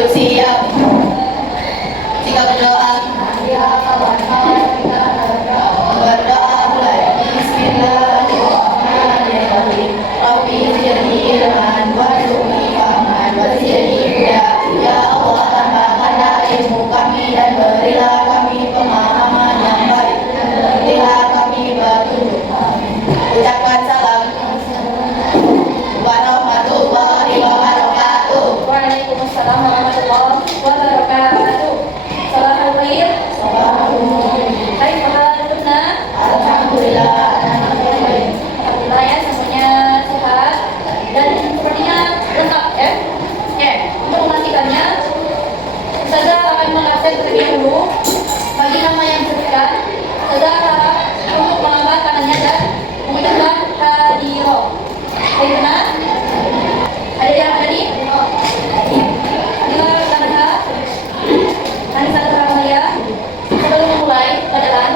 Siap. Jika berdoa, berdoa mulai. Bismillahirrahmanirrahim. Rabbi zidni ilman warzuqni fahman wazidni huda. Ya Allah, tambahkanlah ilmu kami dan berilah kami pemahaman yang baik. Berilah kami petunjuk. Ucapkan salam. Warahmatullahi wabarakatuh. Waalaikumsalam warahmatullahi wabarakatuh. Salahul khair. Baik, alhamdulillah. Alhamdulillah. Alhamdulillah ya, semuanya sehat dan sepertinya lengkap ya. Oke, untuk memastikannya, Ustazah akan mengabsen terlebih dahulu bagi nama yang disebutkan. Ustazah harap untuk mengangkat tangannya dan mengucapkan hadiroh. Baik, benar? Ada yang tadi? Hadiroh tanah. Anissa Terhamaya. Sebelum memulai bacaan,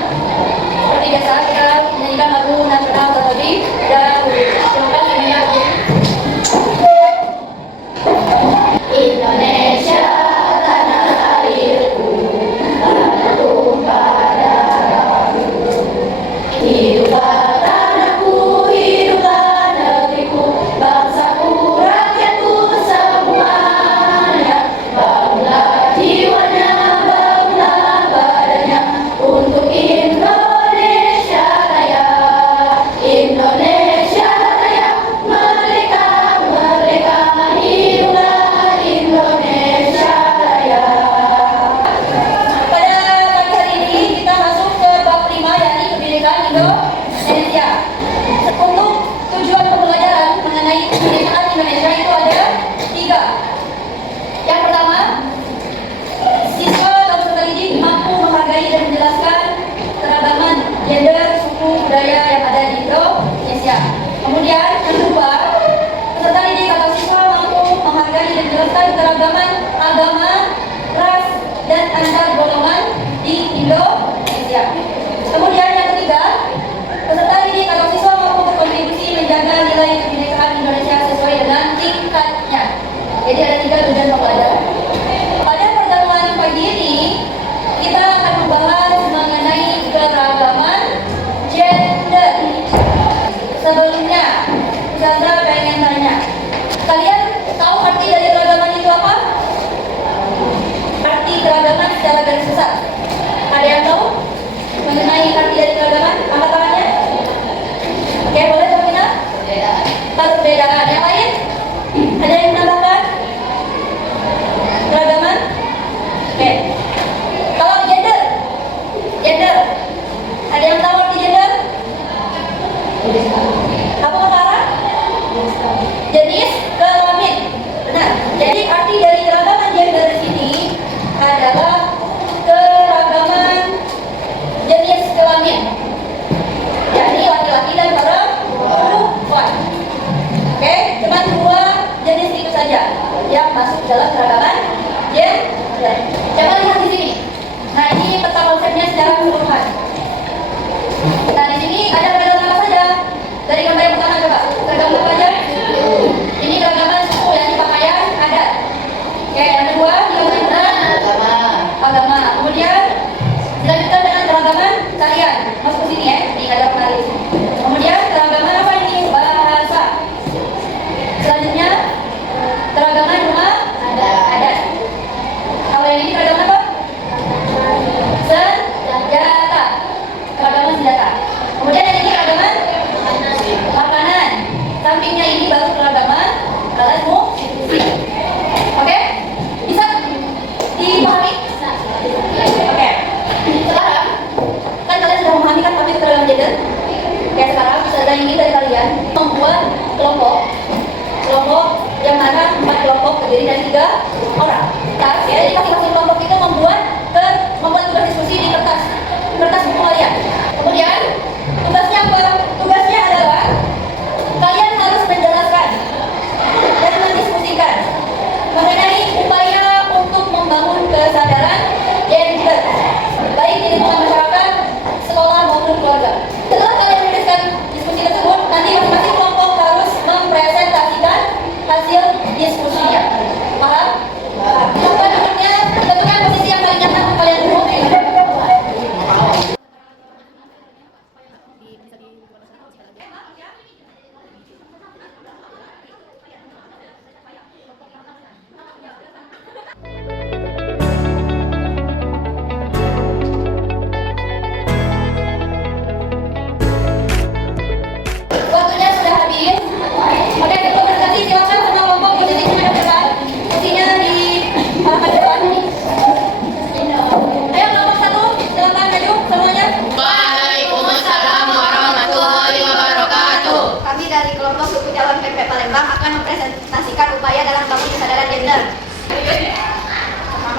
seperti biasa kita menyanyikan lagu nasional terlebih dahulu. Silakan dinyanyikan. Indonesia tanah airku, tanah tumpah darahku. Hiduplah tanahku, hiduplah negeriku, bangsaku, rakyatku semuanya. Bangunlah jiwanya, bangunlah badannya untuk Indonesia Raya. Indonesia Raya, merdeka, merdeka, hiduplah Indonesia Raya. Pada pagi hari ini kita masuk ke bab 5 yakni kebinekaan Indonesia. Untuk tujuan pembelajaran mengenai kebinekaan Indonesia itu ada 3. Yang pertama, siswa atau peserta didik mampu menghargai dan menjelaskan keragaman gender, suku, budaya yang ada di Indonesia. Kemudian yang kedua, peserta didik atau siswa mampu menghargai dan menjelaskan keragaman agama, ras, dan antar golongan di Indonesia. Kemudian yang ketiga, peserta didik atau siswa mampu berkontribusi menjaga nilai kebinekaan Indonesia sesuai dengan tingkatnya. Jadi ada 3 tujuan pembelajaran. Pada pertemuan pagi ini, kita akan membahas mengenai keragaman gender. Sebelumnya, Ustazah pengen tanya, kalian tahu arti dari keragaman itu apa? Arti keragaman secara garis besar. Ada yang tahu mengenai arti dari keragaman? Angkat tangannya. Oke, boleh Tomina? Perbedaan. Yang lain? Ada yang menambahkan? Keragaman? Oke. Kalau gender? Gender. Ada yang tahu arti gender? Apa Kara? Jenis kelamin. Benar. Jadi arti dari keragaman gender di sini adalah keragaman jenis kelamin, yakni laki-laki dan perempuan. Oke, cuma 2 jenis itu saja yang masuk dalam keragaman gender. Coba lihat di sini. Nah, ini peta konsepnya secara keseluruhan. Nah, di sini ada keragaman apa saja? Dari gambar yang pertama coba. Keragaman apa aja? Ini keragaman suku, yakni pakaian adat. Oke, yang kedua keragaman agama. Kemudian dilanjutkan dengan keragaman tarian. Masuk ke sini ya, ini ada penari. Kemudian keragaman apa ini? Bahasa. Selanjutnya keragaman rumah adat. Kalau yang ini keragaman apa?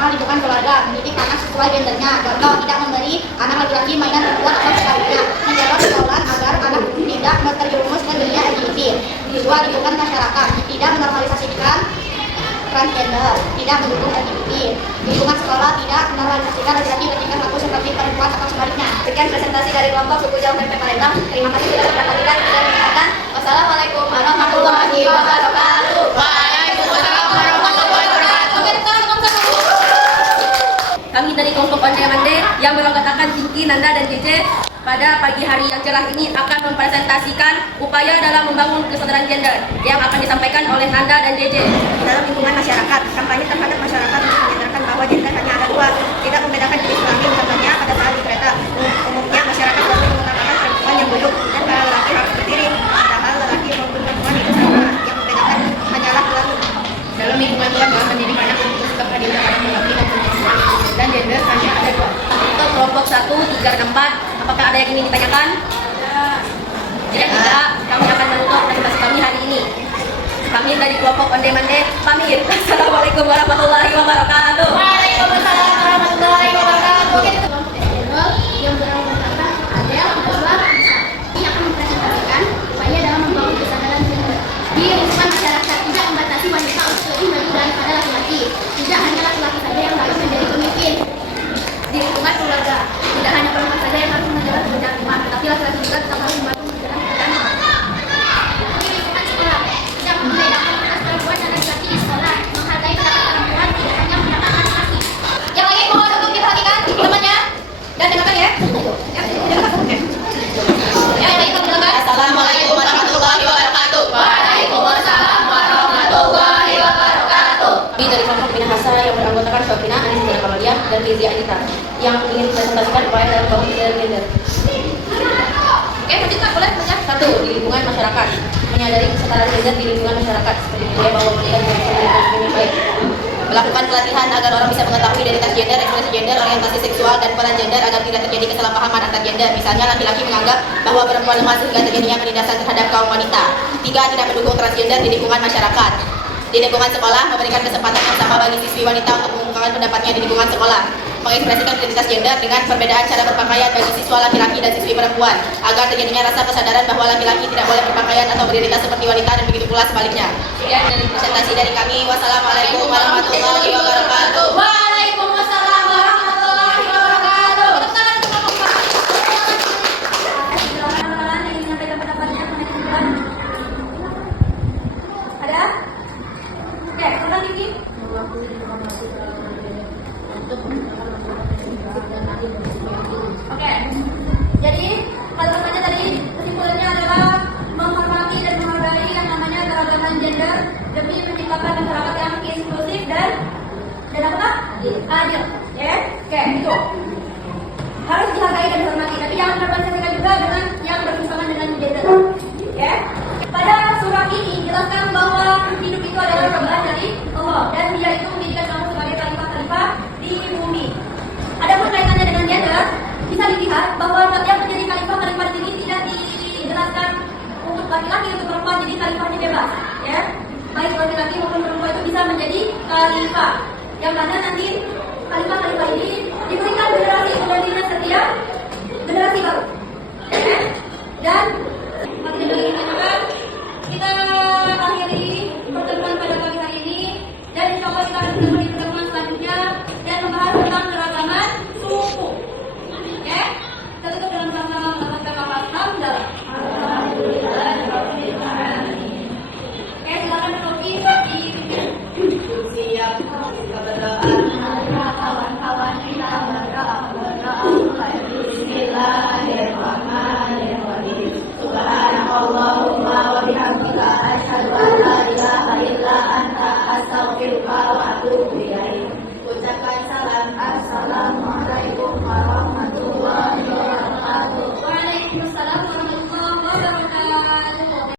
internal lingkungan keluarga, mendidik anak sesuai gendernya. Contoh, tidak memberi anak laki-laki mainan perempuan atau sebaliknya, menjaga pergaulan agar anak tidak terjerumus ke dunia LGBT. Dua, lingkungan masyarakat, tidak menormalisasikan transgender, tidak mendukung LGBT. Lingkungan sekolah tidak menormalisasikan laki-laki bertingkah laku seperti perempuan atau sebaliknya. Sekian presentasi dari kelompok suku Jawa PP Palembang. Terima kasih sudah memperhatikan dan mendengarkan. Wassalamualaikum warahmatullahi wabarakatuh. Waalaikumsalam warahmatullahi wabarakatuh. Kami dari kelompok Onde-Mande yang beranggotakan Pinky, Nanda, dan JJ pada pagi hari yang cerah ini akan mempresentasikan upaya dalam membangun kesadaran gender yang akan disampaikan oleh Nanda dan JJ. Dalam lingkungan masyarakat, kampanye terhadap masyarakat untuk menyadarkan bahwa gender hanya ada dua, tidak membedakan jenis kelamin. Contohnya pada saat di kereta, umumnya masyarakat selalu mengatakan perempuan yang duduk dan para lelaki harus berdiri, padahal lelaki maupun perempuan itu sama. Yang membedakan hanyalah kelamin. Dalam lingkungan keluarga mendidik anak untuk sikap adil terhadap laki dan perempuan dan gender hanya ada dua. Untuk kelompok 1, 3, dan 4, apakah ada yang ingin ditanyakan? Jika tidak, kami akan menutup presentasi kami hari ini. Kami dari kelompok Onde-Mande pamit. Assalamualaikum warahmatullahi wabarakatuh. Waalaikumsalam warahmatullahi wabarakatuh. Yang beranggotakan Adel, Dewa, Bisa. Ini akan mempresentasikan upaya dalam membangun kesadaran gender di lingkungan masyarakat, tidak membatasi wanita untuk lebih maju daripada laki-laki. Tidak hanya laki-laki saja yang harus menjadi pemimpin di lingkungan keluarga. Tidak hanya perempuan saja yang harus menjabat pekerjaan rumah, tapi laki-laki juga tetap harus membantu menjalankan pekerjaan rumah. Di lingkungan sekolah, tidak membedakan tugas perempuan dan laki-laki di sekolah, menghargai pendapat perempuan, tidak hanya pendapat laki-laki. Yang lain mohon untuk diperhatikan temannya dan dengarkan ya. Yang lain kami dengarkan. Assalamualaikum warahmatullahi wabarakatuh. Waalaikumsalam warahmatullahi wabarakatuh. Kami dari kelompok Minahasa yang beranggotakan Sofina, Anis Zina Kamalia, dan Rizia Anita yang ingin presentasikan upaya dalam membangun kesadaran gender. Oke, lanjutkan boleh baca. 1. Di lingkungan masyarakat, menyadari kesetaraan gender di lingkungan masyarakat seperti budaya bahwa kita bisa dengan baik. Melakukan pelatihan agar orang bisa mengetahui identitas gender, ekspresi gender, orientasi seksual, dan peran gender agar tidak terjadi kesalahpahaman antar gender. Misalnya laki-laki menganggap bahwa perempuan lemah sehingga terjadinya penindasan terhadap kaum wanita. 3. Tidak mendukung transgender di lingkungan masyarakat. Di lingkungan sekolah, memberikan kesempatan yang sama bagi siswi wanita untuk mengungkapkan pendapatnya di lingkungan sekolah. Mengekspresikan identitas gender dengan perbedaan cara berpakaian bagi siswa laki-laki dan siswi perempuan, agar terjadinya rasa kesadaran bahwa laki-laki tidak boleh berpakaian atau beridentitas seperti wanita dan begitu pula sebaliknya. Sekian dari presentasi dari kami. Wassalamualaikum warahmatullahi wabarakatuh. Waalaikumsalam warahmatullahi wabarakatuh. Tepuk tangan untuk kelompok Pak. Silakan yang ingin menyampaikan pendapatnya mengenai kesimpulan. Ada? Oke, silakan Vicky. Oke, jadi kalau namanya tadi kesimpulannya adalah menghormati dan menghargai yang namanya keragaman gender demi menciptakan masyarakat yang inklusif dan apa? Adil. Ya, oke, itu harus dihargai dan dihormati, tapi jangan terpensasikan juga dengan yang bertentangan dengan gender. Ya, pada surat ini jelaskan bahwa hidup itu adalah cobaan dari Allah dan Dia itu menjadikan kamu sebagai khalifah di bumi. Adapun kaitannya dengan gender, bisa dilihat bahwa yang menjadi khalifah ini tidak dijelaskan untuk laki-laki atau perempuan, jadi khalifahnya bebas, ya. Baik laki-laki maupun perempuan itu bisa menjadi khalifah. Yang mana nanti khalifah ini diberikan generasi penggantinya setiap generasi baru. Ya. Dan kita akhiri pertemuan pada pagi hari ini dan insya Allah kita akan bertemu di pertemuan selanjutnya dan membahas tentang keragaman suku. Ya, kita tutup dengan sama-sama mengatakan alhamdulillah. Oke, silakan Sofi. Siap.